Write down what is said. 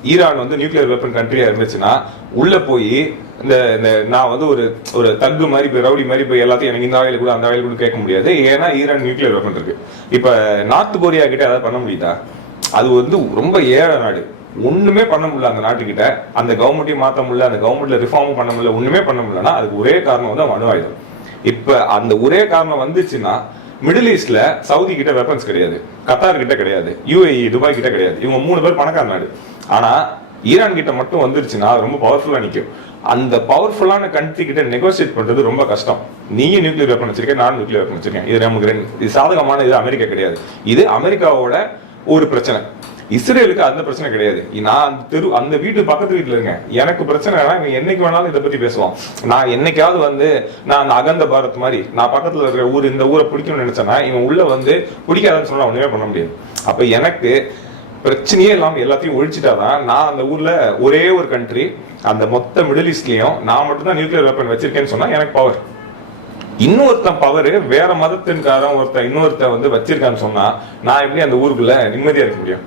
Iran வந்து nuclear weapon கண்ட்ரியா இருந்துச்சுன்னா உள்ள போய் இந்த நான் வந்து ஒரு ஒரு தக்கு மாதிரி போய் ரவுடி மாதிரி போய் எல்லாத்தையும் எனக்கு இந்த ஆயில் கூட அந்த ஆயில் கூட கேட்க முடியாது. ஏன்னா ஈரான் நியூக்ளியர் வெப்பன் இருக்கு. இப்ப நார்த் கொரியா கிட்ட அதை பண்ண முடியுதா? அது வந்து ரொம்ப ஏழை நாடு, ஒண்ணுமே பண்ண முடியல. அந்த நாட்டுக்கிட்ட அந்த கவர்மெண்ட்டையும் மாற்ற முடியல, அந்த கவர்மெண்ட்ல ரிஃபார்மும் பண்ண முடியல, ஒண்ணுமே பண்ண முடியலன்னா அதுக்கு ஒரே காரணம் வந்து அணு ஆயுதம். இப்ப அந்த ஒரே காரணம் வந்துச்சுன்னா மிடில் ஈஸ்ட்ல சவுதி கிட்ட வெப்பன்ஸ் கிடையாது, கத்தார் கிட்ட கிடையாது, யூஏஇ துபாய் கிட்ட கிடையாது. இவங்க 3 பேர் பணக்கார நாடு. ஆனா ஈரான் கிட்ட மட்டும் வந்துருச்சுன்னா ரொம்ப பவர்ஃபுல்லா நிற்கும். அந்த பவர்ஃபுல்லான கண்ட்ரி கிட்ட நெகோசியேட் பண்றது ரொம்ப கஷ்டம். நீயும் நியூக்ளியர் வெப்பன் வச்சிருக்கேன், நானும் நியூக்ளியர் வெப்பன் வச்சிருக்கேன், இது நமக்கு இது சாதகமான இது அமெரிக்கா கிடையாது. இது அமெரிக்காவோட ஒரு பிரச்சனை. இஸ்ரேலுக்கு அந்த பிரச்சனை கிடையாது. நான் அந்த வீட்டு பக்கத்து வீட்டுல இருக்கேன், எனக்கு பிரச்சனை என்னைக்கு வேணாலும் இதை பத்தி பேசுவோம். நான் என்னைக்காவது வந்து நான் அந்த அகந்த பாரத் மாதிரி நான் பக்கத்துல இருக்கிற ஊர் இந்த ஊரை பிடிக்கணும்னு நினைச்சேன்னா இவன் உள்ள வந்து பிடிக்காதுன்னு சொன்னா ஒண்ணுமே பண்ண முடியாது. அப்ப எனக்கு பிரச்சனையே இல்லாம எல்லாத்தையும் ஒழிச்சிட்டாதான் நான் அந்த ஊர்ல ஒரே ஒரு கண்ட்ரி அந்த மொத்த மிடில் ஈஸ்ட்லயும் நான் மட்டும் தான் நியூக்ளியர் வெப்பன் வச்சிருக்கேன்னு சொன்னா எனக்கு பவர். இன்னொருத்தன் பவர் வேற மதத்தின்காரன் ஒருத்தன் இன்னொருத்தன் வந்து வச்சிருக்கான்னு சொன்னா நான் எப்படி அந்த ஊருக்குள்ள நிம்மதியா இருக்க முடியும்?